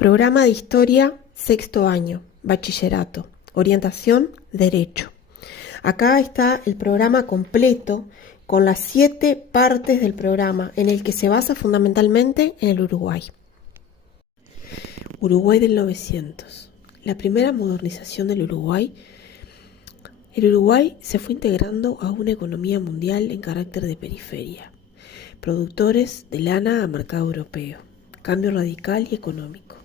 Programa de Historia, sexto año, Bachillerato, Orientación, Derecho. Acá está el programa completo con las 7 partes del programa en el que se basa fundamentalmente en el Uruguay. Uruguay del 900. La primera modernización del Uruguay. El Uruguay se fue integrando a una economía mundial en carácter de periferia. Productores de lana a mercado europeo. Cambio radical y económico.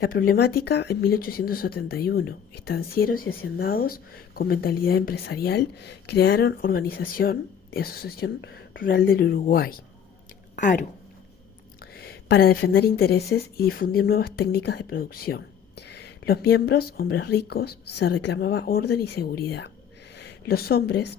La problemática en 1871, estancieros y haciendados con mentalidad empresarial crearon organización de Asociación Rural del Uruguay, ARU, para defender intereses y difundir nuevas técnicas de producción. Los miembros, hombres ricos, se reclamaba orden y seguridad. Los hombres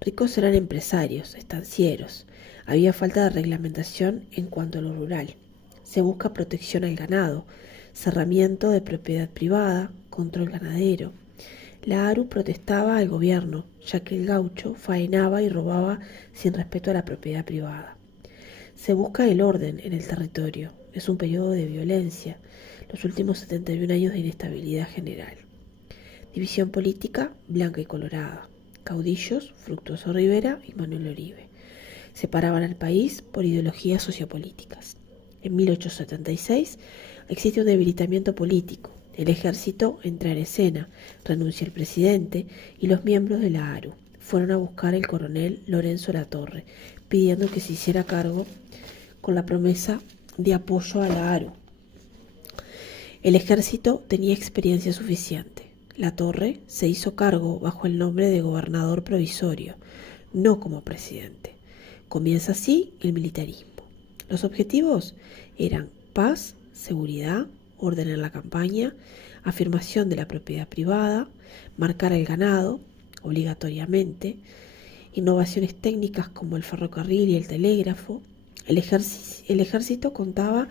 ricos eran empresarios, estancieros. Había falta de reglamentación en cuanto a lo rural. Se busca protección al ganado, cerramiento de propiedad privada, control ganadero. La ARU protestaba al gobierno, ya que el gaucho faenaba y robaba sin respeto a la propiedad privada. Se busca el orden en el territorio. Es un periodo de violencia, los últimos 71 años de inestabilidad general. División política, blanca y colorada. Caudillos, Fructuoso Rivera y Manuel Oribe. Separaban al país por ideologías sociopolíticas. En 1876 existe un debilitamiento político. El ejército entra en escena, renuncia el presidente y los miembros de la ARU fueron a buscar al coronel Lorenzo Latorre, pidiendo que se hiciera cargo con la promesa de apoyo a la ARU. El ejército tenía experiencia suficiente. Latorre se hizo cargo bajo el nombre de gobernador provisorio, no como presidente. Comienza así el militarismo. Los objetivos eran paz, seguridad, orden en la campaña, afirmación de la propiedad privada, marcar al ganado obligatoriamente, innovaciones técnicas como el ferrocarril y el telégrafo. El ejército contaba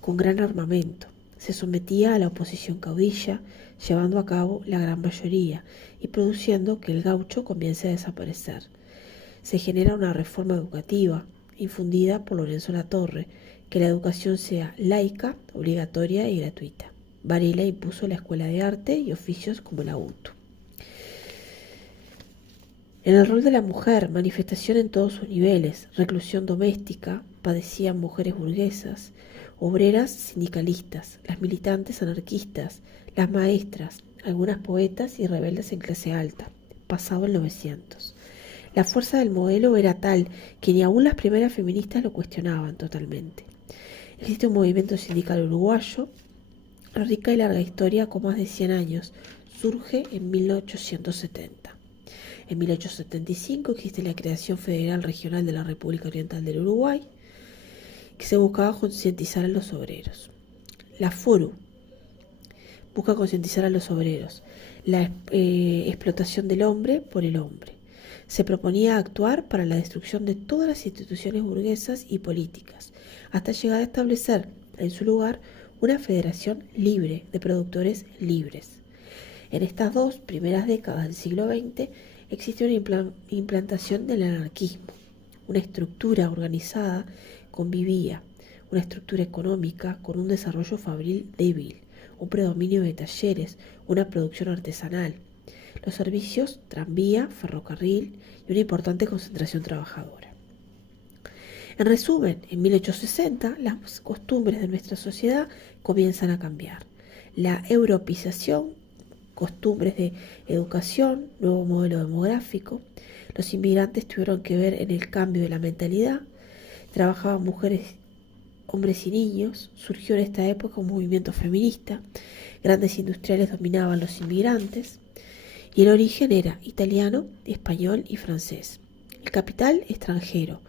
con gran armamento. Se sometía a la oposición caudilla, llevando a cabo la gran mayoría y produciendo que el gaucho comience a desaparecer. Se genera una reforma educativa infundida por Lorenzo Latorre, que la educación sea laica, obligatoria y gratuita. Varela impuso la Escuela de Arte y Oficios como la UTU. En el rol de la mujer, manifestación en todos sus niveles, reclusión doméstica, padecían mujeres burguesas, obreras sindicalistas, las militantes anarquistas, las maestras, algunas poetas y rebeldes en clase alta, pasado el 900. La fuerza del modelo era tal que ni aún las primeras feministas lo cuestionaban totalmente. Existe un movimiento sindical uruguayo, rica y larga historia con más de 100 años, surge en 1870. En 1875 existe la creación federal regional de la República Oriental del Uruguay, que se buscaba concientizar a los obreros. La FORU busca concientizar a los obreros, la explotación del hombre por el hombre. Se proponía actuar para la destrucción de todas las instituciones burguesas y políticas, hasta llegar a establecer en su lugar una federación libre de productores libres. En estas 2 primeras décadas del siglo XX existe una implantación del anarquismo. Una estructura organizada convivía, una estructura económica con un desarrollo fabril débil, un predominio de talleres, una producción artesanal, los servicios, tranvía, ferrocarril y una importante concentración trabajadora. En resumen, en 1860 las costumbres de nuestra sociedad comienzan a cambiar. La europeización, costumbres de educación, nuevo modelo demográfico. Los inmigrantes tuvieron que ver en el cambio de la mentalidad. Trabajaban mujeres, hombres y niños. Surgió en esta época un movimiento feminista. Grandes industriales dominaban los inmigrantes. Y el origen era italiano, español y francés. El capital extranjero.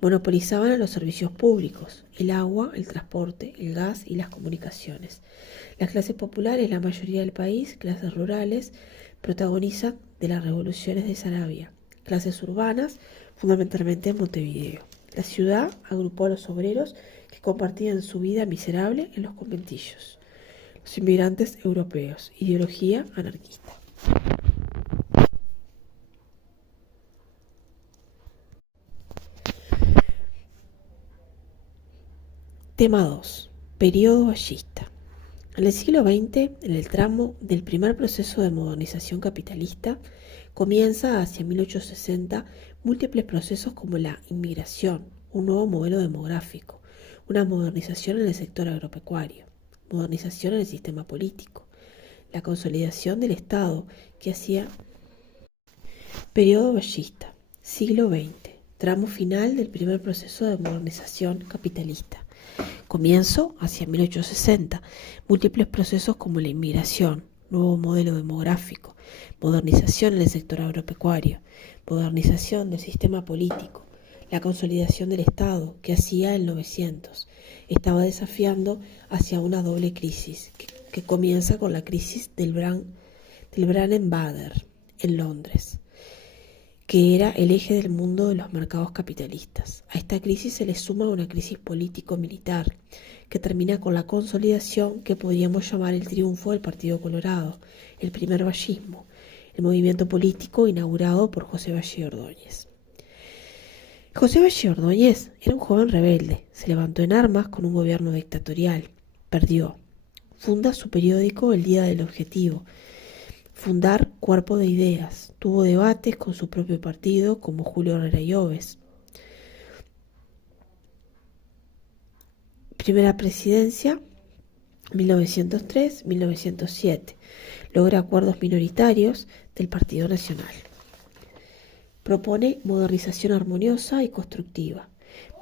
Monopolizaban a los servicios públicos, el agua, el transporte, el gas y las comunicaciones. Las clases populares, la mayoría del país, clases rurales, protagonizan de las revoluciones de Saravia. Clases urbanas, fundamentalmente en Montevideo. La ciudad agrupó a los obreros que compartían su vida miserable en los conventillos. Los inmigrantes europeos, ideología anarquista. Tema 2. Periodo vallista. En el siglo XX, en el tramo del primer proceso de modernización capitalista, comienza hacia 1860 múltiples procesos como la inmigración, un nuevo modelo demográfico, una modernización en el sector agropecuario, modernización en el sistema político, la consolidación del Estado que hacía periodo vallista, siglo XX, tramo final del primer proceso de modernización capitalista. Comienzo hacia 1860, múltiples procesos como la inmigración, nuevo modelo demográfico, modernización en el sector agropecuario, modernización del sistema político, la consolidación del Estado que hacía el 900. Estaba desafiando hacia una doble crisis que comienza con la crisis del Brandenburger en Londres, que era el eje del mundo de los mercados capitalistas. A esta crisis se le suma una crisis político-militar, que termina con la consolidación que podríamos llamar el triunfo del Partido Colorado, el primer vallismo, el movimiento político inaugurado por José Valle Ordóñez. José Valle Ordóñez era un joven rebelde, se levantó en armas con un gobierno dictatorial, perdió. Funda su periódico El Día del Objetivo, fundar Cuerpo de Ideas. Tuvo debates con su propio partido como Julio Herrera y Oves. Primera presidencia, 1903-1907. Logra acuerdos minoritarios del Partido Nacional. Propone modernización armoniosa y constructiva.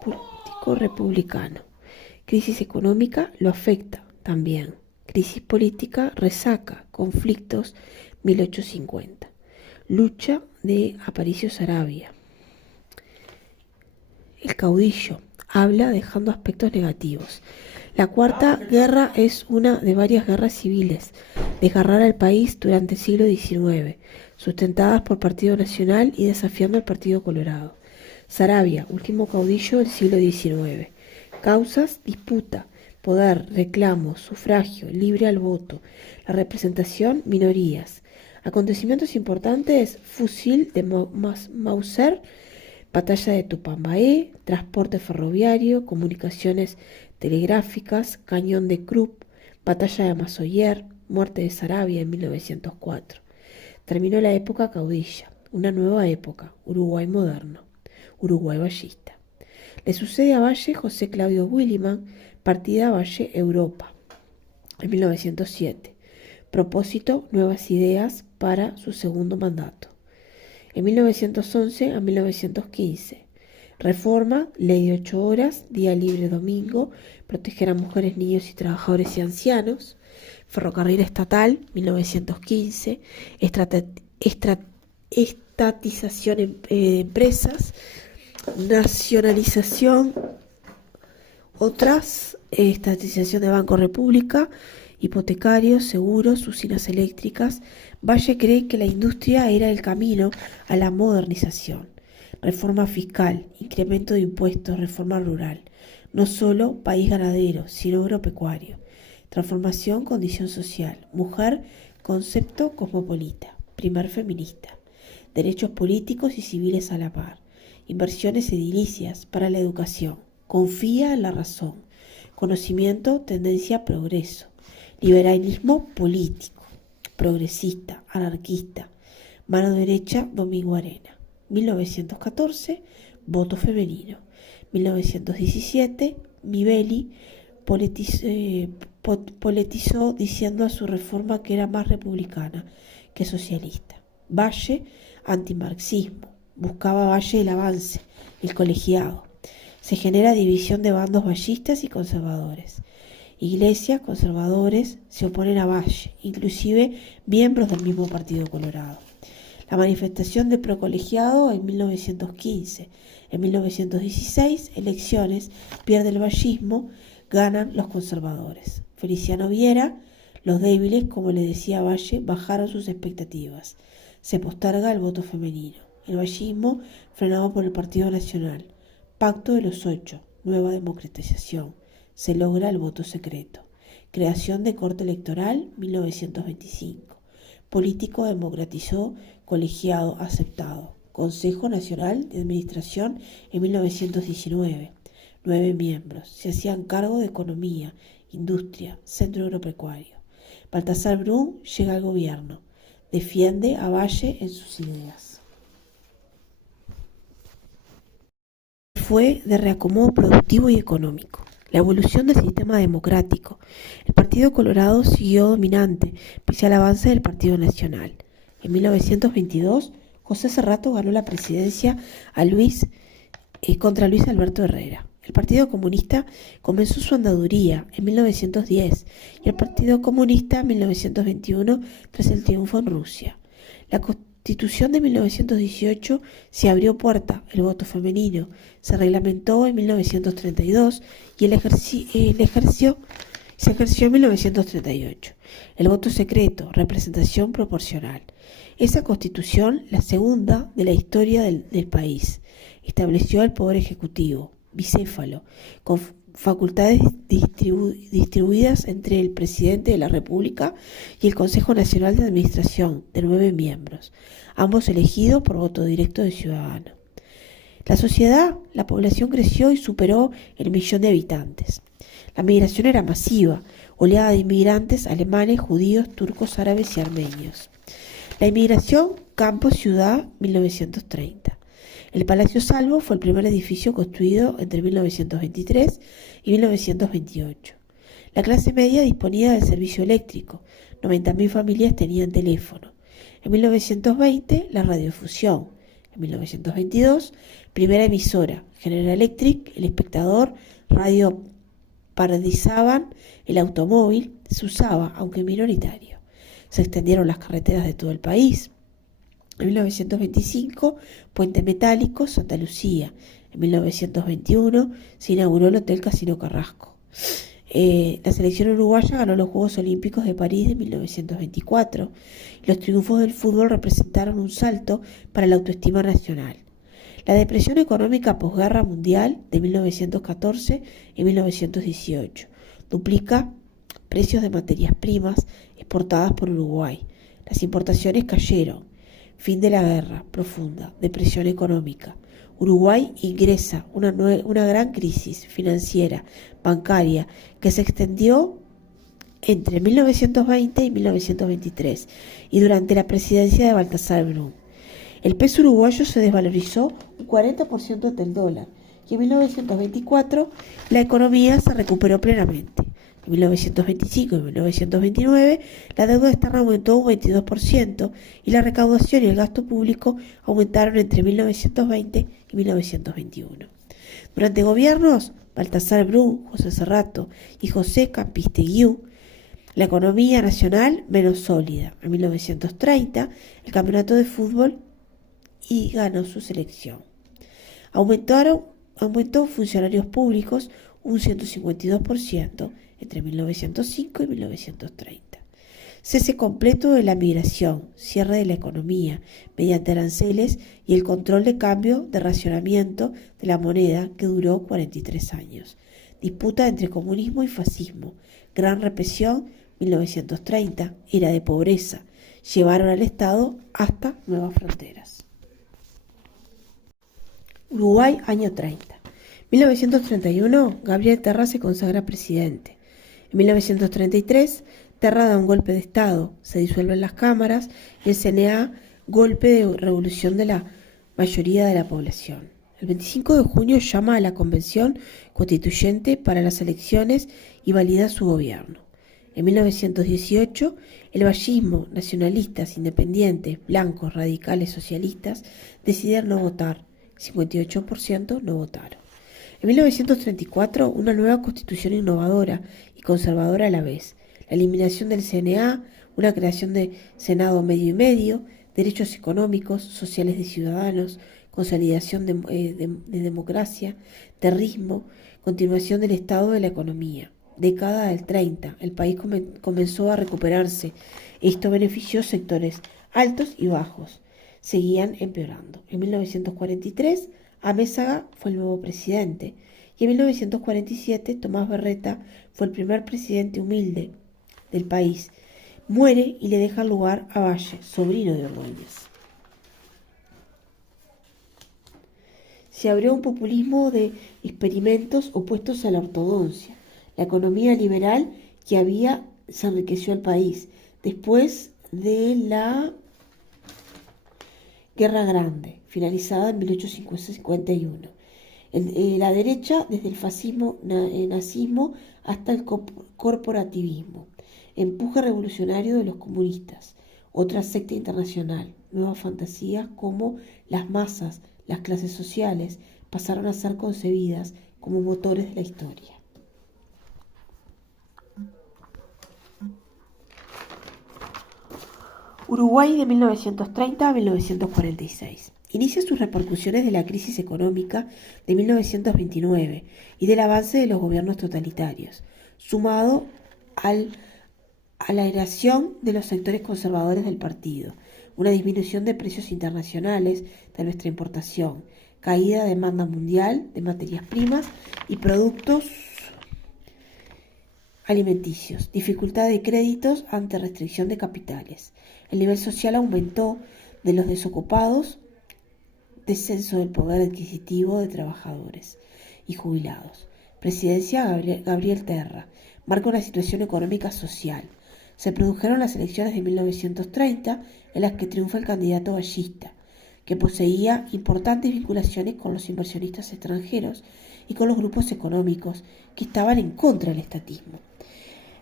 Político republicano. Crisis económica lo afecta también. Crisis política resaca, conflictos, 1850. Lucha de Aparicio Saravia. El caudillo habla dejando aspectos negativos. La Cuarta Guerra es una de varias guerras civiles desgarrar al país durante el siglo XIX, sustentadas por Partido Nacional y desafiando al Partido Colorado. Saravia, último caudillo del siglo XIX. Causas, disputa, poder, reclamo, sufragio, libre al voto, la representación, minorías. Acontecimientos importantes, fusil de Mauser, batalla de Tupambaé, transporte ferroviario, comunicaciones telegráficas, cañón de Krupp, batalla de Massoyer, muerte de Saravia en 1904. Terminó la época caudilla, una nueva época, Uruguay moderno, Uruguay vallista. Le sucede a Valle José Claudio Williman, partida Valle Europa, en 1907. Propósito, nuevas ideas para su segundo mandato. En 1911 a 1915. Reforma, ley de 8 horas, día libre domingo, proteger a mujeres, niños y trabajadores y ancianos. Ferrocarril estatal, 1915. Estatización de empresas. Nacionalización, otras, estatización de Banco República, hipotecarios, seguros, usinas eléctricas. Valle cree que la industria era el camino a la modernización. Reforma fiscal, incremento de impuestos, reforma rural. No solo país ganadero, sino agropecuario. Transformación, condición social. Mujer, concepto cosmopolita. Primer feminista. Derechos políticos y civiles a la par. Inversiones edilicias para la educación. Confía en la razón. Conocimiento, tendencia, progreso. Liberalismo político. Progresista, anarquista. Mano derecha, Domingo Arena. 1914, voto femenino. 1917, Mivelli politizó diciendo a su reforma que era más republicana que socialista. Valle, antimarxismo. Buscaba Valle el avance, el colegiado. Se genera división de bandos vallistas y conservadores. Iglesia, conservadores se oponen a Valle, inclusive miembros del mismo Partido Colorado. La manifestación del procolegiado en 1915. En 1916, elecciones, pierde el vallismo, ganan los conservadores. Feliciano Viera, los débiles, como le decía Valle, bajaron sus expectativas. Se posterga el voto femenino. El vallismo frenado por el Partido Nacional. Pacto de los 8, nueva democratización. Se logra el voto secreto. Creación de Corte Electoral, 1925. Político democratizó, colegiado aceptado. Consejo Nacional de Administración en 1919. 9 miembros se hacían cargo de economía, industria, centro agropecuario. Baltasar Brum llega al gobierno. Defiende a Valle en sus ideas. Fue de reacomodo productivo y económico. La evolución del sistema democrático. El Partido Colorado siguió dominante, pese al avance del Partido Nacional. En 1922, José Cerrato ganó la presidencia contra Luis Alberto Herrera. El Partido Comunista comenzó su andaduría en 1910 y el Partido Comunista en 1921 tras el triunfo en Rusia. La Constitución de 1918 se abrió puerta, el voto femenino se reglamentó en 1932 y se ejerció en 1938. El voto secreto, representación proporcional. Esa constitución, la segunda de la historia del país, estableció el poder ejecutivo, bicéfalo, con facultades distribuidas entre el presidente de la República y el Consejo Nacional de Administración, de 9 miembros, ambos elegidos por voto directo de ciudadano. La población creció y superó el 1.000.000 de habitantes. La migración era masiva, oleada de inmigrantes alemanes, judíos, turcos, árabes y armenios. La inmigración campo-ciudad 1930. El Palacio Salvo fue el primer edificio construido entre 1923 y 1928. La clase media disponía del servicio eléctrico. 90.000 familias tenían teléfono. En 1920, la radiodifusión. En 1922, primera emisora, General Electric, El Espectador, Radio Pardisaban, el automóvil se usaba, aunque minoritario. Se extendieron las carreteras de todo el país. En 1925, Puente Metálico, Santa Lucía. En 1921 se inauguró el Hotel Casino Carrasco. La selección uruguaya ganó los Juegos Olímpicos de París de 1924. Los triunfos del fútbol representaron un salto para la autoestima nacional. La depresión económica posguerra mundial de 1914 y 1918 duplica precios de materias primas exportadas por Uruguay. Las importaciones cayeron. Fin de la guerra profunda, depresión económica. Uruguay ingresa una gran crisis financiera, bancaria, que se extendió entre 1920 y 1923 y durante la presidencia de Baltasar Brum. El peso uruguayo se desvalorizó un 40% ante el dólar y en 1924 la economía se recuperó plenamente. En 1925 y 1929 la deuda externa aumentó un 22% y la recaudación y el gasto público aumentaron entre 1920 y 1921. Durante gobiernos Baltasar Brum, José Cerrato y José Campisteguiu, la economía nacional menos sólida. En 1930 el campeonato de fútbol y ganó su selección. Aumentó funcionarios públicos un 152% entre 1905 y 1930. Cese completo de la migración, cierre de la economía mediante aranceles y el control de cambio de racionamiento de la moneda que duró 43 años. Disputa entre comunismo y fascismo, gran represión 1930, era de pobreza, llevaron al Estado hasta nuevas fronteras. Uruguay, año 30. 1931, Gabriel Terra se consagra presidente. En 1933, Terra da un golpe de Estado, se disuelven las cámaras y el CNA, golpe de revolución de la mayoría de la población. El 25 de junio llama a la Convención Constituyente para las elecciones y valida su gobierno. En 1918, el vallismo, nacionalistas, independientes, blancos, radicales, socialistas, decidieron no votar. 58% no votaron. En 1934, una nueva constitución innovadora y conservadora a la vez. La eliminación del CNA, una creación de Senado medio y medio, derechos económicos, sociales de ciudadanos, consolidación de democracia, terrismo, continuación del estado de la economía. Década del 30, el país comenzó a recuperarse. Esto benefició sectores altos y bajos. Seguían empeorando. En 1943, Amézaga fue el nuevo presidente y en 1947 Tomás Berreta fue el primer presidente humilde del país. Muere y le deja el lugar a Valle, sobrino de Ordóñez. Se abrió un populismo de experimentos opuestos a la ortodoxia. La economía liberal se enriqueció el país después de la Guerra Grande, finalizada en 1851. La derecha, desde el fascismo, nazismo hasta el corporativismo. Empuje revolucionario de los comunistas. Otra secta internacional. Nuevas fantasías como las masas, las clases sociales, pasaron a ser concebidas como motores de la historia. Uruguay de 1930 a 1946. Inicia sus repercusiones de la crisis económica de 1929 y del avance de los gobiernos totalitarios, sumado a la eración de los sectores conservadores del partido, una disminución de precios internacionales de nuestra importación, caída de demanda mundial de materias primas y productos alimenticios, dificultad de créditos ante restricción de capitales. El nivel social aumentó de los desocupados, descenso del poder adquisitivo de trabajadores y jubilados. Presidencia Gabriel Terra. Marca una situación económica social. Se produjeron las elecciones de 1930 en las que triunfa el candidato Ballista, que poseía importantes vinculaciones con los inversionistas extranjeros y con los grupos económicos que estaban en contra del estatismo.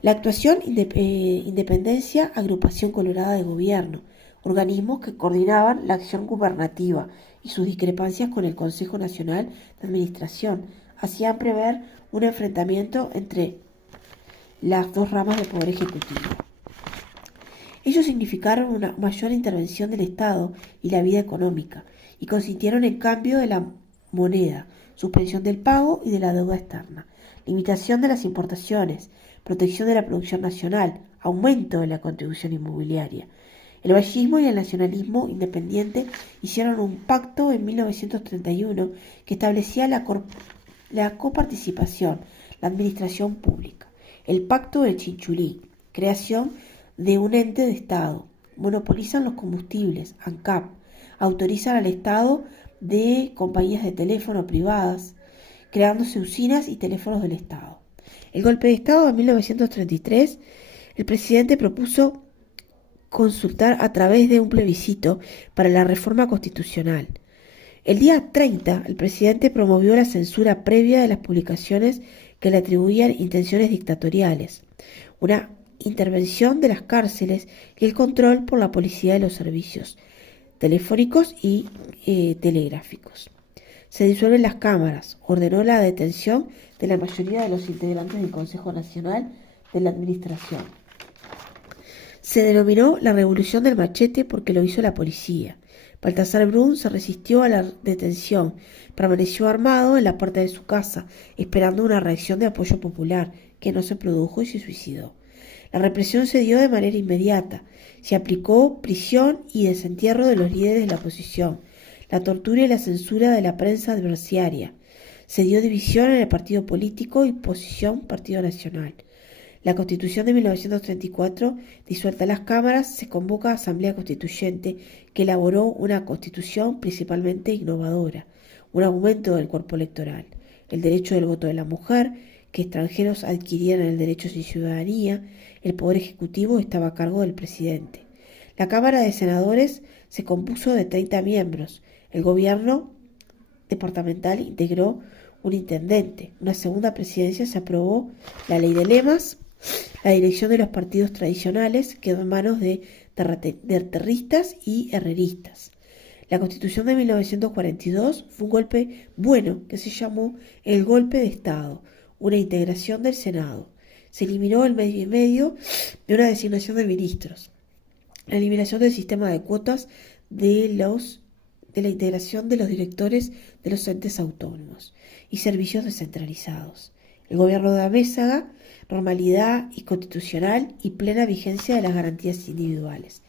La actuación Independencia, Agrupación Colorada de Gobierno, organismos que coordinaban la acción gubernativa y sus discrepancias con el Consejo Nacional de Administración, hacían prever un enfrentamiento entre las dos ramas del Poder Ejecutivo. Ellos significaron una mayor intervención del Estado y la vida económica y consintieron en cambio de la moneda, suspensión del pago y de la deuda externa, limitación de las importaciones, protección de la producción nacional, aumento de la contribución inmobiliaria. El vallismo y el nacionalismo independiente hicieron un pacto en 1931 que establecía la coparticipación, la administración pública. El Pacto del Chinchulí, creación de un ente de Estado. Monopolizan los combustibles, ANCAP. Autorizan al Estado de compañías de teléfono privadas, creándose usinas y teléfonos del Estado. El golpe de Estado de 1933, el presidente propuso consultar a través de un plebiscito para la reforma constitucional. El día 30, el presidente promovió la censura previa de las publicaciones que le atribuían intenciones dictatoriales, una intervención de las cárceles y el control por la policía de los servicios telefónicos y telegráficos. Se disuelven las cámaras, ordenó la detención de la mayoría de los integrantes del Consejo Nacional de la Administración. Se denominó la Revolución del Machete porque lo hizo la policía. Baltasar Brun se resistió a la detención, permaneció armado en la puerta de su casa, esperando una reacción de apoyo popular, que no se produjo y se suicidó. La represión se dio de manera inmediata. Se aplicó prisión y desentierro de los líderes de la oposición, la tortura y la censura de la prensa adversaria. Se dio división en el partido político y oposición Partido Nacional. La Constitución de 1934, disuelta las cámaras, se convoca a Asamblea Constituyente, que elaboró una constitución principalmente innovadora, un aumento del cuerpo electoral, el derecho del voto de la mujer, que extranjeros adquirieran el derecho sin ciudadanía, el Poder Ejecutivo estaba a cargo del presidente. La Cámara de Senadores se compuso de 30 miembros, el gobierno departamental integró un intendente, una segunda presidencia se aprobó la ley de lemas. La dirección de los partidos tradicionales quedó en manos de terristas y herreristas. La Constitución de 1942 fue un golpe bueno que se llamó el golpe de Estado, una integración del Senado. Se eliminó el medio y medio de una designación de ministros, la eliminación del sistema de cuotas de la integración de los directores de los entes autónomos y servicios descentralizados. El gobierno de Amézaga, normalidad y constitucional y plena vigencia de las garantías individuales.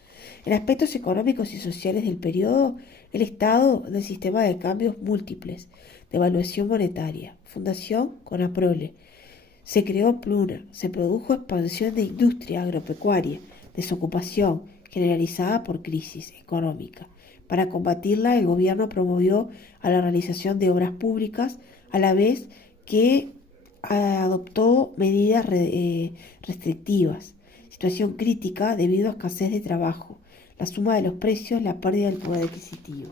En aspectos económicos y sociales del periodo, el Estado del sistema de cambios múltiples, devaluación monetaria, fundación Conaprole, se creó Pluna, se produjo expansión de industria agropecuaria, desocupación generalizada por crisis económica, Para combatirla, el gobierno promovió a la realización de obras públicas, a la vez que adoptó medidas restrictivas. Situación crítica debido a escasez de trabajo, la suma de los precios, la pérdida del poder adquisitivo,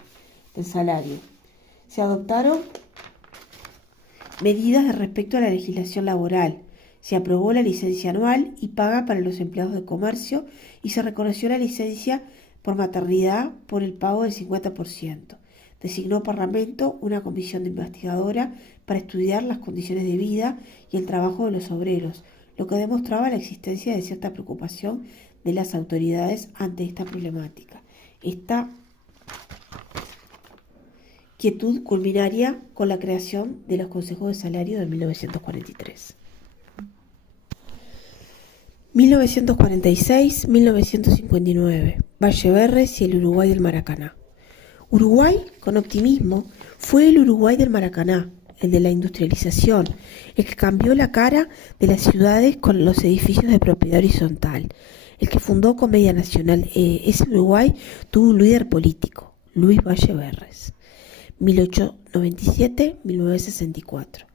del salario. Se adoptaron medidas respecto a la legislación laboral. Se aprobó la licencia anual y paga para los empleados de comercio y se reconoció la licencia por maternidad por el pago del 50%. Designó Parlamento una comisión investigadora para estudiar las condiciones de vida y el trabajo de los obreros, lo que demostraba la existencia de cierta preocupación de las autoridades ante esta problemática. Esta quietud culminaría con la creación de los consejos de salario de 1943. 1946-1959, Valleverres y el Uruguay del Maracaná. Uruguay, con optimismo, fue el Uruguay del Maracaná, el de la industrialización, el que cambió la cara de las ciudades con los edificios de propiedad horizontal, el que fundó Comedia Nacional. Ese Uruguay tuvo un líder político, Luis Valleverres, 1897-1964.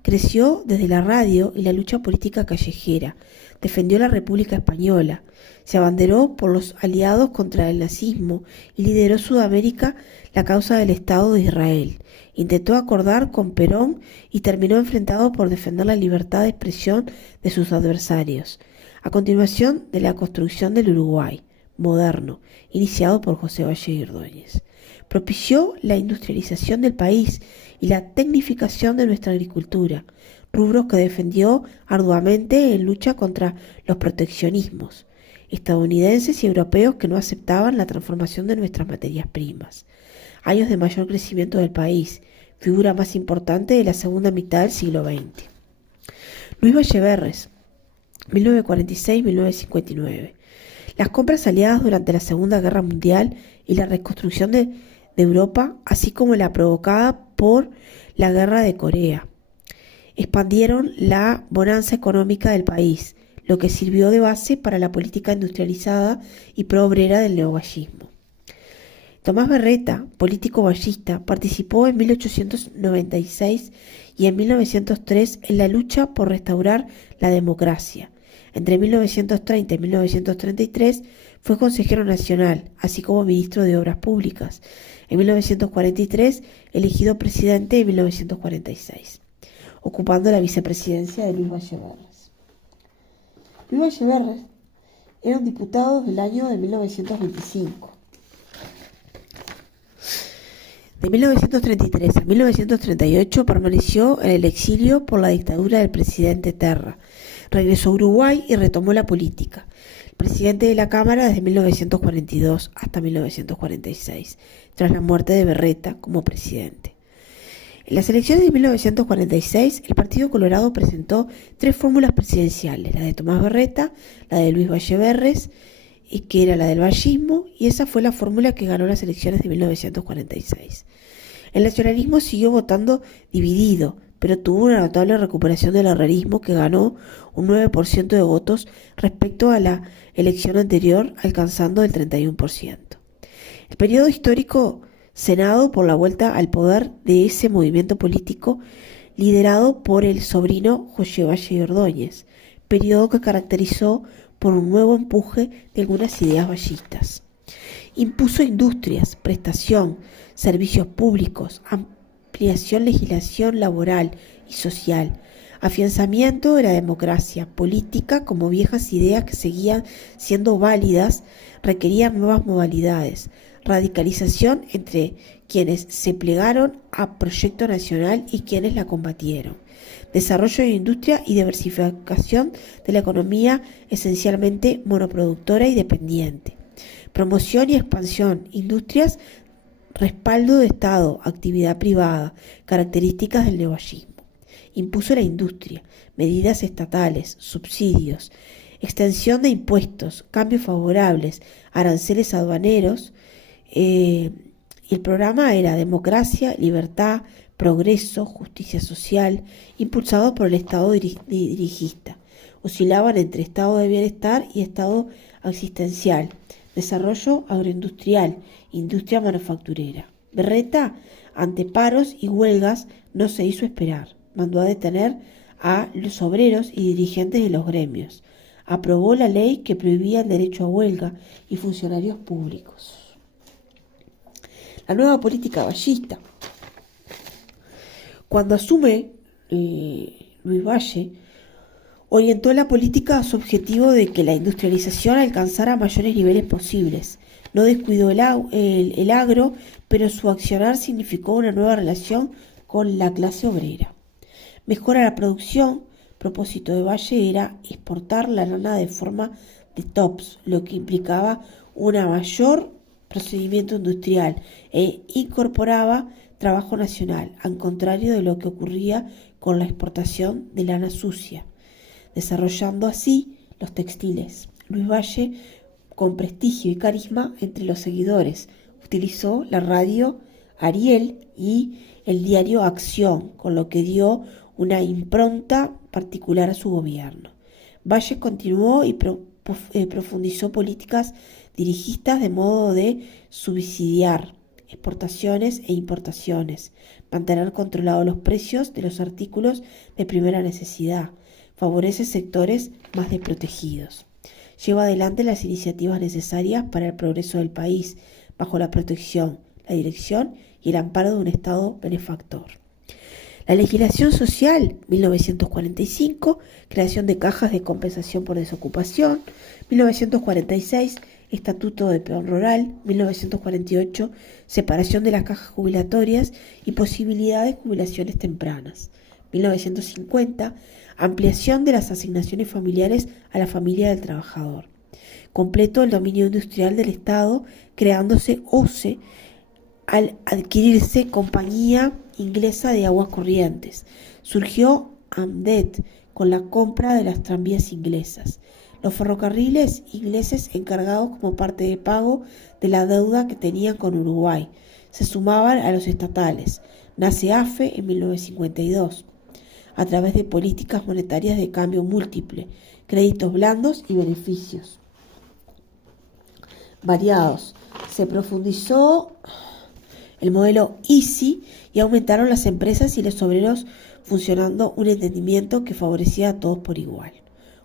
Creció desde la radio y la lucha política callejera, defendió la República Española, se abanderó por los aliados contra el nazismo y lideró Sudamérica la causa del Estado de Israel. Intentó acordar con Perón y terminó enfrentado por defender la libertad de expresión de sus adversarios. A continuación de la construcción del Uruguay moderno, iniciado por José Valle y Ordóñez. Propició la industrialización del país y la tecnificación de nuestra agricultura, rubros que defendió arduamente en lucha contra los proteccionismos estadounidenses y europeos que no aceptaban la transformación de nuestras materias primas. Años de mayor crecimiento del país, figura más importante de la segunda mitad del siglo XX. Luis Valleverres, 1946-1959. Las compras aliadas durante la Segunda Guerra Mundial y la reconstrucción de Europa, así como la provocada por la Guerra de Corea, expandieron la bonanza económica del país, lo que sirvió de base para la política industrializada y proobrera del neovallismo. Tomás Berreta, político vallista, participó en 1896 y en 1903 en la lucha por restaurar la democracia. Entre 1930 y 1933 fue consejero nacional, así como ministro de Obras Públicas. En 1943, elegido presidente en 1946, ocupando la vicepresidencia de Luis Valleverres. Luis Valleverres era un diputado del año de 1925. De 1933 a 1938 permaneció en el exilio por la dictadura del presidente Terra. Regresó a Uruguay y retomó la política. Presidente de la Cámara desde 1942 hasta 1946, tras la muerte de Berreta como presidente. En las elecciones de 1946, el Partido Colorado presentó 3 fórmulas presidenciales, la de Tomás Berreta, la de Luis Valleverres, que era la del vallismo, y esa fue la fórmula que ganó las elecciones de 1946. El nacionalismo siguió votando dividido, pero tuvo una notable recuperación del herrerismo, que ganó un 9% de votos respecto a la elección anterior, alcanzando el 31%. El periodo histórico cenado por la vuelta al poder de ese movimiento político liderado por el sobrino José Valle y Ordóñez, periodo que caracterizó por un nuevo empuje de algunas ideas vallistas. Impuso industrias, prestación, servicios públicos, ampliación legislación laboral y social, afianzamiento de la democracia política como viejas ideas que seguían siendo válidas requerían nuevas modalidades, radicalización entre quienes se plegaron a proyecto nacional y quienes la combatieron, desarrollo de industria y diversificación de la economía esencialmente monoproductora y dependiente, promoción y expansión, industrias, respaldo de Estado, actividad privada, características del neovallismo. Impuso la industria, medidas estatales, subsidios, extensión de impuestos, cambios favorables, aranceles aduaneros, y el programa era democracia, libertad, progreso, justicia social, impulsado por el Estado dirigista. Oscilaban entre estado de bienestar y estado asistencial, Desarrollo agroindustrial, industria manufacturera. Berreta, ante paros y huelgas, no se hizo esperar. Mandó a detener a los obreros y dirigentes de los gremios. Aprobó la ley que prohibía el derecho a huelga y funcionarios públicos. La nueva política vallista. Cuando asume Luis Valle, orientó la política a su objetivo de que la industrialización alcanzara mayores niveles posibles. No descuidó el agro, pero su accionar significó una nueva relación con la clase obrera. Mejora la producción. Propósito de Valle era exportar la lana de forma de tops, lo que implicaba un mayor procedimiento industrial e incorporaba trabajo nacional, al contrario de lo que ocurría con la exportación de lana sucia, desarrollando así los textiles. Luis Valle, con prestigio y carisma entre los seguidores, utilizó la radio Ariel y el diario Acción, con lo que dio una impronta particular a su gobierno. Valle continuó y profundizó políticas dirigistas de modo de subsidiar exportaciones e importaciones, mantener controlados los precios de los artículos de primera necesidad, favorece sectores más desprotegidos. Lleva adelante las iniciativas necesarias para el progreso del país, bajo la protección, la dirección y el amparo de un Estado benefactor. La legislación social, 1945, creación de cajas de compensación por desocupación, 1946, Estatuto de Peón Rural, 1948, separación de las cajas jubilatorias y posibilidad de jubilaciones tempranas, 1950, ampliación de las asignaciones familiares a la familia del trabajador. Completo el dominio industrial del Estado, creándose OCE al adquirirse Compañía Inglesa de Aguas Corrientes. Surgió AMDET con la compra de las tranvías inglesas. Los ferrocarriles ingleses encargados como parte de pago de la deuda que tenían con Uruguay. Se sumaban a los estatales. Nace AFE en 1952, a través de políticas monetarias de cambio múltiple, créditos blandos y beneficios variados. Se profundizó el modelo Easy y aumentaron las empresas y los obreros, funcionando un entendimiento que favorecía a todos por igual.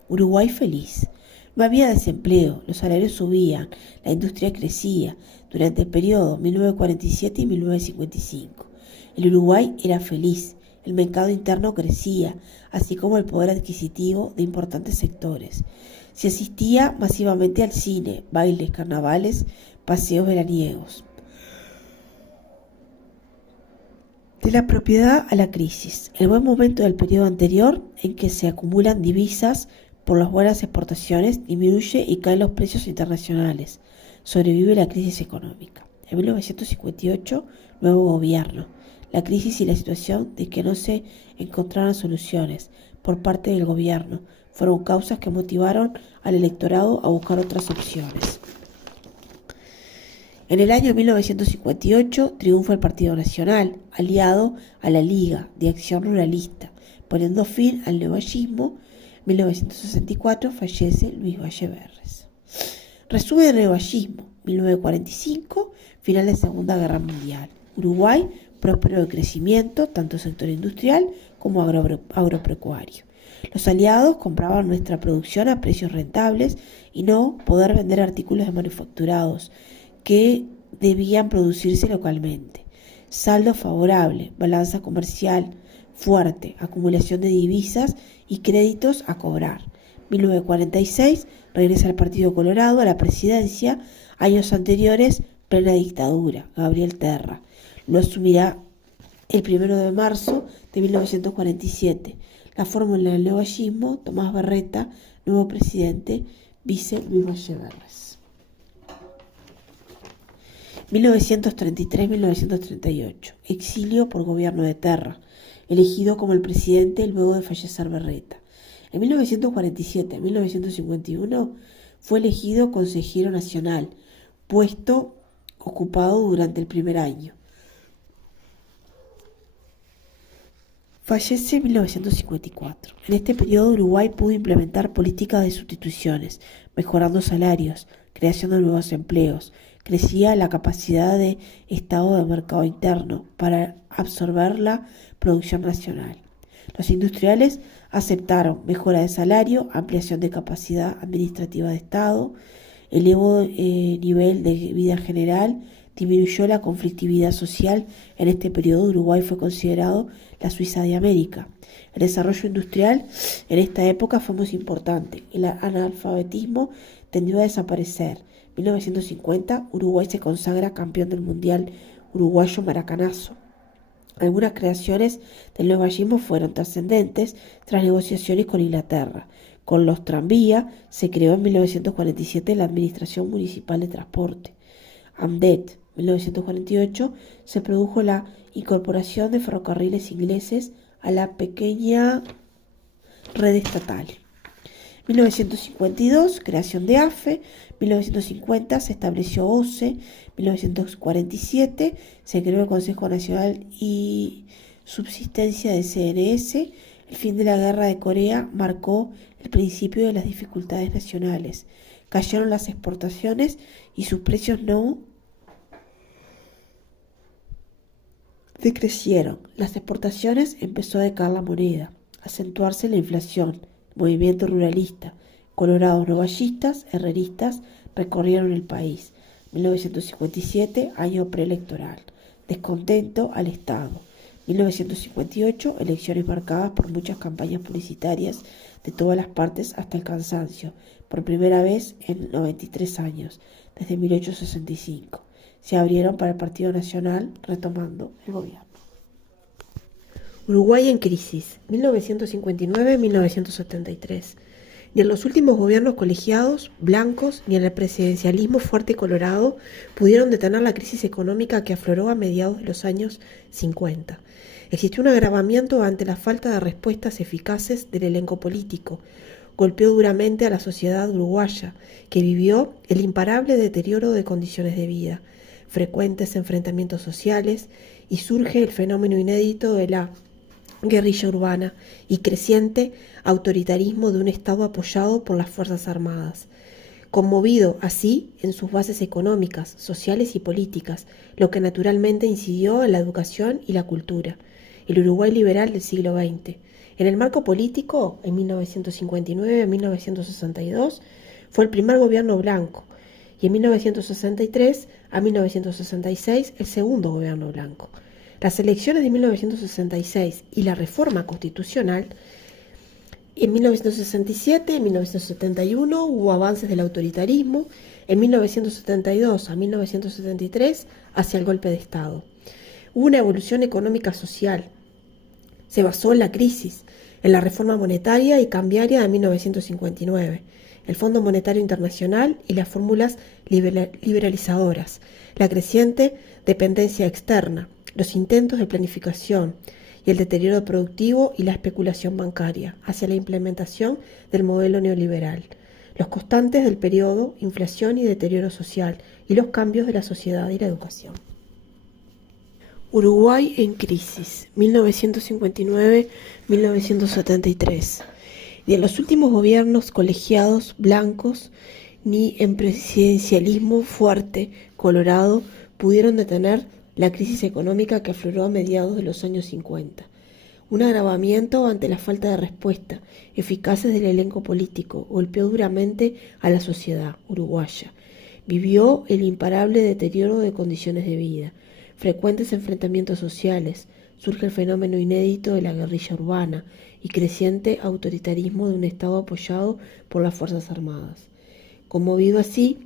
Uruguay feliz. No había desempleo, los salarios subían, la industria crecía durante el periodo 1947 y 1955. El Uruguay era feliz, el mercado interno crecía, así como el poder adquisitivo de importantes sectores. Se asistía masivamente al cine, bailes, carnavales, paseos veraniegos. De la propiedad a la crisis. El buen momento del periodo anterior, en que se acumulan divisas por las buenas exportaciones, disminuye y caen los precios internacionales. Sobrevive la crisis económica. En 1958, nuevo gobierno. La crisis y la situación de que no se encontraran soluciones por parte del gobierno fueron causas que motivaron al electorado a buscar otras opciones. En el año 1958 triunfa el Partido Nacional, aliado a la Liga de Acción Ruralista, poniendo fin al neovallismo. En 1964 fallece Luis Valle Berres. Resumen del neovallismo: 1945, final de Segunda Guerra Mundial. Uruguay, próspero de crecimiento, tanto sector industrial como agropecuario. Los aliados compraban nuestra producción a precios rentables y no poder vender artículos manufacturados que debían producirse localmente. Saldo favorable, balanza comercial fuerte, acumulación de divisas y créditos a cobrar. 1946, regresa el Partido Colorado a la presidencia. Años anteriores, plena dictadura, Gabriel Terra. Lo asumirá el 1 de marzo de 1947. La fórmula del neovallismo: Tomás Berreta, nuevo presidente, vice Luis Valle Berres. 1933-1938, exilio por gobierno de Terra, elegido como el presidente luego de fallecer Berreta. En 1947-1951 fue elegido consejero nacional, puesto ocupado durante el primer año. Fallece en 1954. En este periodo Uruguay pudo implementar políticas de sustituciones, mejorando salarios, creación de nuevos empleos. Crecía la capacidad de Estado de mercado interno para absorber la producción nacional. Los industriales aceptaron mejora de salario, ampliación de capacidad administrativa de Estado, elevó nivel de vida general, disminuyó la conflictividad social. En este periodo Uruguay fue considerado la Suiza de América. El desarrollo industrial en esta época fue muy importante. El analfabetismo tendió a desaparecer. En 1950 Uruguay se consagra campeón del Mundial Uruguayo Maracanazo. Algunas creaciones del neovallismo fueron trascendentes tras negociaciones con Inglaterra. Con los tranvías se creó en 1947 la Administración Municipal de Transporte. AMDET, 1948, se produjo la incorporación de ferrocarriles ingleses a la pequeña red estatal. 1952, creación de AFE. 1950 se estableció OCE. 1947 se creó el Consejo Nacional y subsistencia de CNS. El fin de la Guerra de Corea marcó el principio de las dificultades nacionales. Cayeron las exportaciones y sus precios no decrecieron. Las exportaciones empezó a decaer la moneda, acentuarse la inflación. Movimiento ruralista, colorados novallistas, herreristas recorrieron el país. 1957, año preelectoral. Descontento al Estado. 1958, elecciones marcadas por muchas campañas publicitarias de todas las partes hasta el cansancio, por primera vez en 93 años, desde 1865. Se abrieron para el Partido Nacional, retomando el gobierno. Uruguay en crisis, 1959-1973. Ni en los últimos gobiernos colegiados, blancos, ni en el presidencialismo fuerte y colorado pudieron detener la crisis económica que afloró a mediados de los años 50. Existió un agravamiento ante la falta de respuestas eficaces del elenco político. Golpeó duramente a la sociedad uruguaya, que vivió el imparable deterioro de condiciones de vida, frecuentes enfrentamientos sociales, y surge el fenómeno inédito de la guerrilla urbana y creciente autoritarismo de un Estado apoyado por las Fuerzas Armadas, conmovido así en sus bases económicas, sociales y políticas, lo que naturalmente incidió en la educación y la cultura. El Uruguay liberal del siglo XX. En el marco político, en 1959-1962, fue el primer gobierno blanco, y en 1963 a 1966 el segundo gobierno blanco. Las elecciones de 1966 y la reforma constitucional. En 1967 y 1971 hubo avances del autoritarismo. En 1972 a 1973 hacia el golpe de Estado. Hubo una evolución económica social. Se basó en la crisis, en la reforma monetaria y cambiaria de 1959, el Fondo Monetario Internacional y las fórmulas liberalizadoras, la creciente dependencia externa, los intentos de planificación y el deterioro productivo y la especulación bancaria hacia la implementación del modelo neoliberal, los constantes del periodo, inflación y deterioro social, y los cambios de la sociedad y la educación. Uruguay en crisis, 1959-1973. Ni en los últimos gobiernos colegiados blancos ni en presidencialismo fuerte colorado pudieron detener la crisis económica que afloró a mediados de los años 50. Un agravamiento ante la falta de respuesta eficaces del elenco político golpeó duramente a la sociedad uruguaya. Vivió el imparable deterioro de condiciones de vida, frecuentes enfrentamientos sociales, surge el fenómeno inédito de la guerrilla urbana y creciente autoritarismo de un Estado apoyado por las Fuerzas Armadas. Conmovido así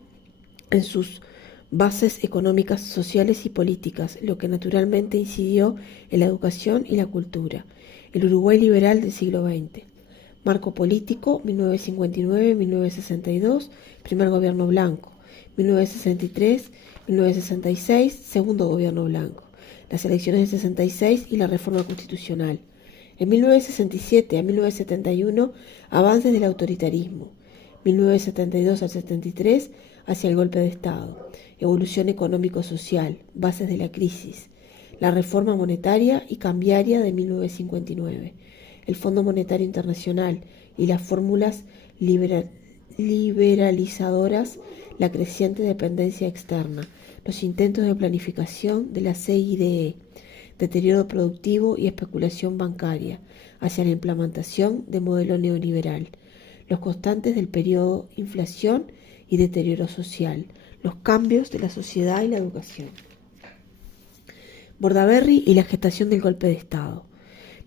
en sus bases económicas, sociales y políticas, lo que naturalmente incidió en la educación y la cultura. El Uruguay liberal del siglo XX. Marco político, 1959-1962, primer gobierno blanco. 1963-1966, segundo gobierno blanco. Las elecciones del 66 y la reforma constitucional. En 1967 a 1971, avances del autoritarismo. 1972 al 73, hacia el golpe de Estado. Evolución económico-social, bases de la crisis, la reforma monetaria y cambiaria de 1959, el Fondo Monetario Internacional y las fórmulas liberalizadoras, la creciente dependencia externa, los intentos de planificación de la CIDE, deterioro productivo y especulación bancaria, hacia la implementación de modelo neoliberal, los constantes del periodo inflación y deterioro social, los cambios de la sociedad y la educación. Bordaberry y la gestación del golpe de Estado.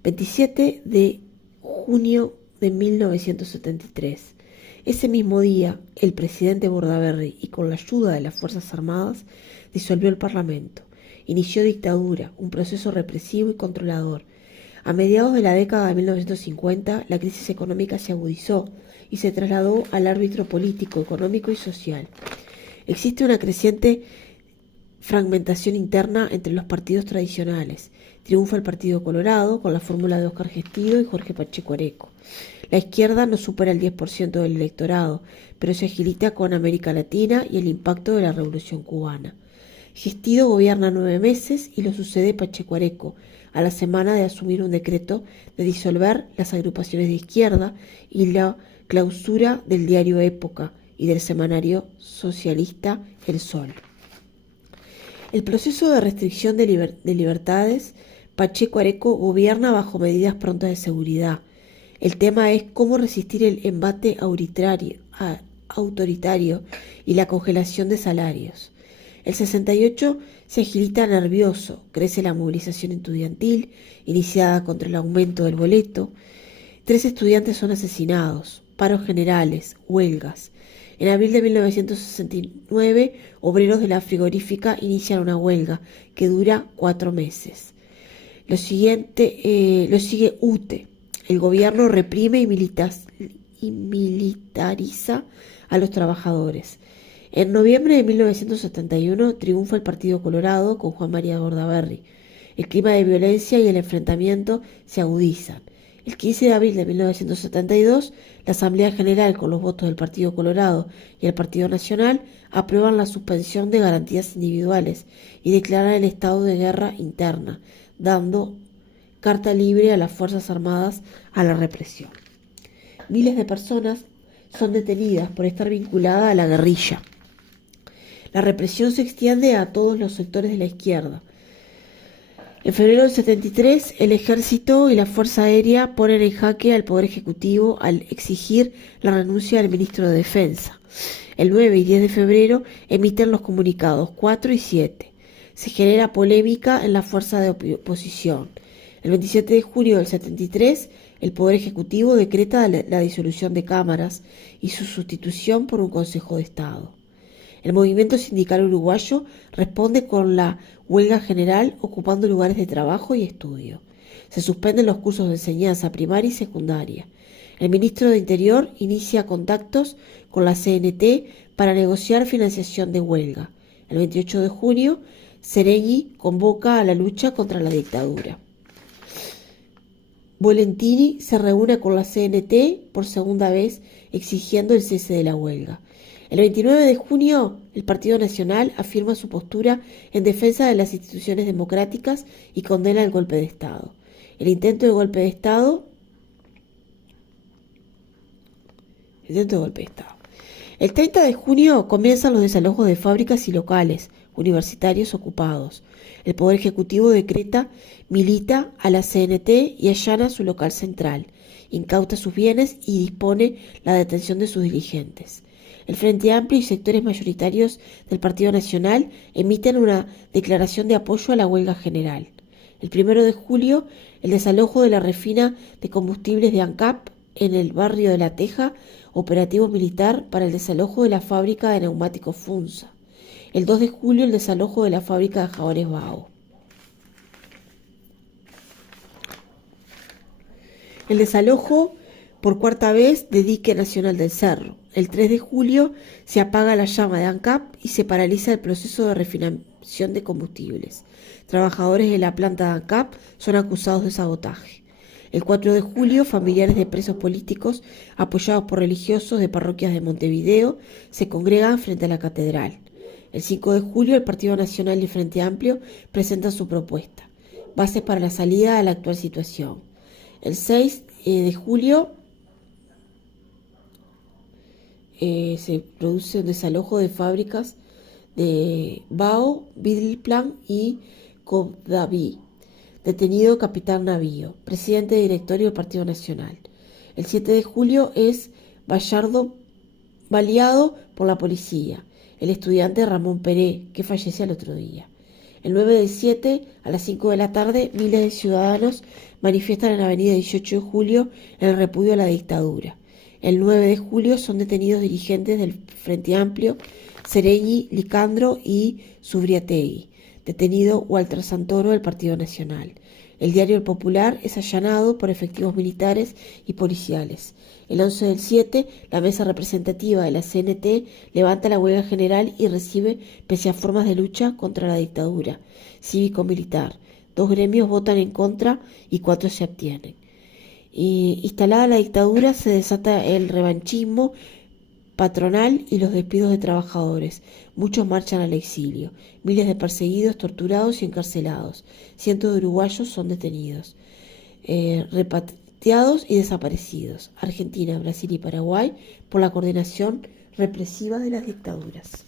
27 de junio de 1973. Ese mismo día, el presidente Bordaberry, y con la ayuda de las Fuerzas Armadas, disolvió el Parlamento. Inició dictadura, un proceso represivo y controlador. A mediados de la década de 1950, la crisis económica se agudizó y se trasladó al árbitro político, económico y social. Existe una creciente fragmentación interna entre los partidos tradicionales. Triunfa el Partido Colorado con la fórmula de Óscar Gestido y Jorge Pacheco Areco. La izquierda no supera el 10% del electorado, pero se agilita con América Latina y el impacto de la Revolución Cubana. Gestido gobierna 9 meses y lo sucede Pacheco Areco, a la semana de asumir un decreto de disolver las agrupaciones de izquierda y la clausura del diario Época y del semanario socialista El Sol. El proceso de restricción de libertades, Pacheco Areco gobierna bajo medidas prontas de seguridad. El tema es cómo resistir el embate autoritario y la congelación de salarios. El 68 se agilita nervioso, crece la movilización estudiantil, iniciada contra el aumento del boleto. 3 estudiantes son asesinados, paros generales, huelgas. En abril de 1969, obreros de la frigorífica inician una huelga que dura 4 meses. Lo sigue UTE. El gobierno reprime y militariza a los trabajadores. En noviembre de 1971 triunfa el Partido Colorado con Juan María Bordaberry. El clima de violencia y el enfrentamiento se agudizan. El 15 de abril de 1972, la Asamblea General, con los votos del Partido Colorado y el Partido Nacional, aprueban la suspensión de garantías individuales y declaran el estado de guerra interna, dando carta libre a las Fuerzas Armadas a la represión. Miles de personas son detenidas por estar vinculadas a la guerrilla. La represión se extiende a todos los sectores de la izquierda. En febrero del 73, el Ejército y la Fuerza Aérea ponen en jaque al Poder Ejecutivo al exigir la renuncia del Ministro de Defensa. El 9 y 10 de febrero emiten los comunicados 4 y 7. Se genera polémica en la fuerza de oposición. El 27 de junio del 73, el Poder Ejecutivo decreta la disolución de cámaras y su sustitución por un Consejo de Estado. El movimiento sindical uruguayo responde con la huelga general, ocupando lugares de trabajo y estudio. Se suspenden los cursos de enseñanza primaria y secundaria. El ministro de Interior inicia contactos con la CNT para negociar financiación de huelga. El 28 de junio, Seregni convoca a la lucha contra la dictadura. Volentini se reúne con la CNT por segunda vez exigiendo el cese de la huelga. El 29 de junio, el Partido Nacional afirma su postura en defensa de las instituciones democráticas y condena el golpe de Estado. El intento de golpe de Estado. El 30 de junio comienzan los desalojos de fábricas y locales universitarios ocupados. El Poder Ejecutivo milita a la CNT y allana su local central, incauta sus bienes y dispone la detención de sus dirigentes. El Frente Amplio y sectores mayoritarios del Partido Nacional emiten una declaración de apoyo a la huelga general. El 1 de julio, el desalojo de la refina de combustibles de ANCAP en el barrio de La Teja, operativo militar para el desalojo de la fábrica de neumáticos Funza. El 2 de julio, el desalojo de la fábrica de jabones Bao. El desalojo por cuarta vez de Dique Nacional del Cerro. El 3 de julio se apaga la llama de ANCAP y se paraliza el proceso de refinación de combustibles. Trabajadores de la planta de ANCAP son acusados de sabotaje. El 4 de julio, familiares de presos políticos, apoyados por religiosos de parroquias de Montevideo, se congregan frente a la catedral. El 5 de julio, el Partido Nacional y el Frente Amplio presentan su propuesta, bases para la salida de la actual situación. El 6 de julio, se produce un desalojo de fábricas de Bao, Vidilplan y Cobdaví. Detenido capitán Navío, presidente de directorio del Partido Nacional. El 7 de julio es baleado por la policía, el estudiante Ramón Peré, que fallece al otro día. El 9 del 7, a las 5 de la tarde, miles de ciudadanos manifiestan en la avenida 18 de julio en el repudio a la dictadura. El 9 de julio son detenidos dirigentes del Frente Amplio, Sereñi, Licandro y Zubriategui. Detenido Walter Santoro del Partido Nacional. El diario El Popular es allanado por efectivos militares y policiales. El 11 del 7, la mesa representativa de la CNT levanta la huelga general y recibe pese a formas de lucha contra la dictadura cívico-militar. 2 gremios votan en contra y 4 se abstienen. Instalada la dictadura, se desata el revanchismo patronal y los despidos de trabajadores. Muchos marchan al exilio. Miles de perseguidos, torturados y encarcelados. Cientos de uruguayos son detenidos, repatriados y desaparecidos. Argentina, Brasil y Paraguay por la coordinación represiva de las dictaduras.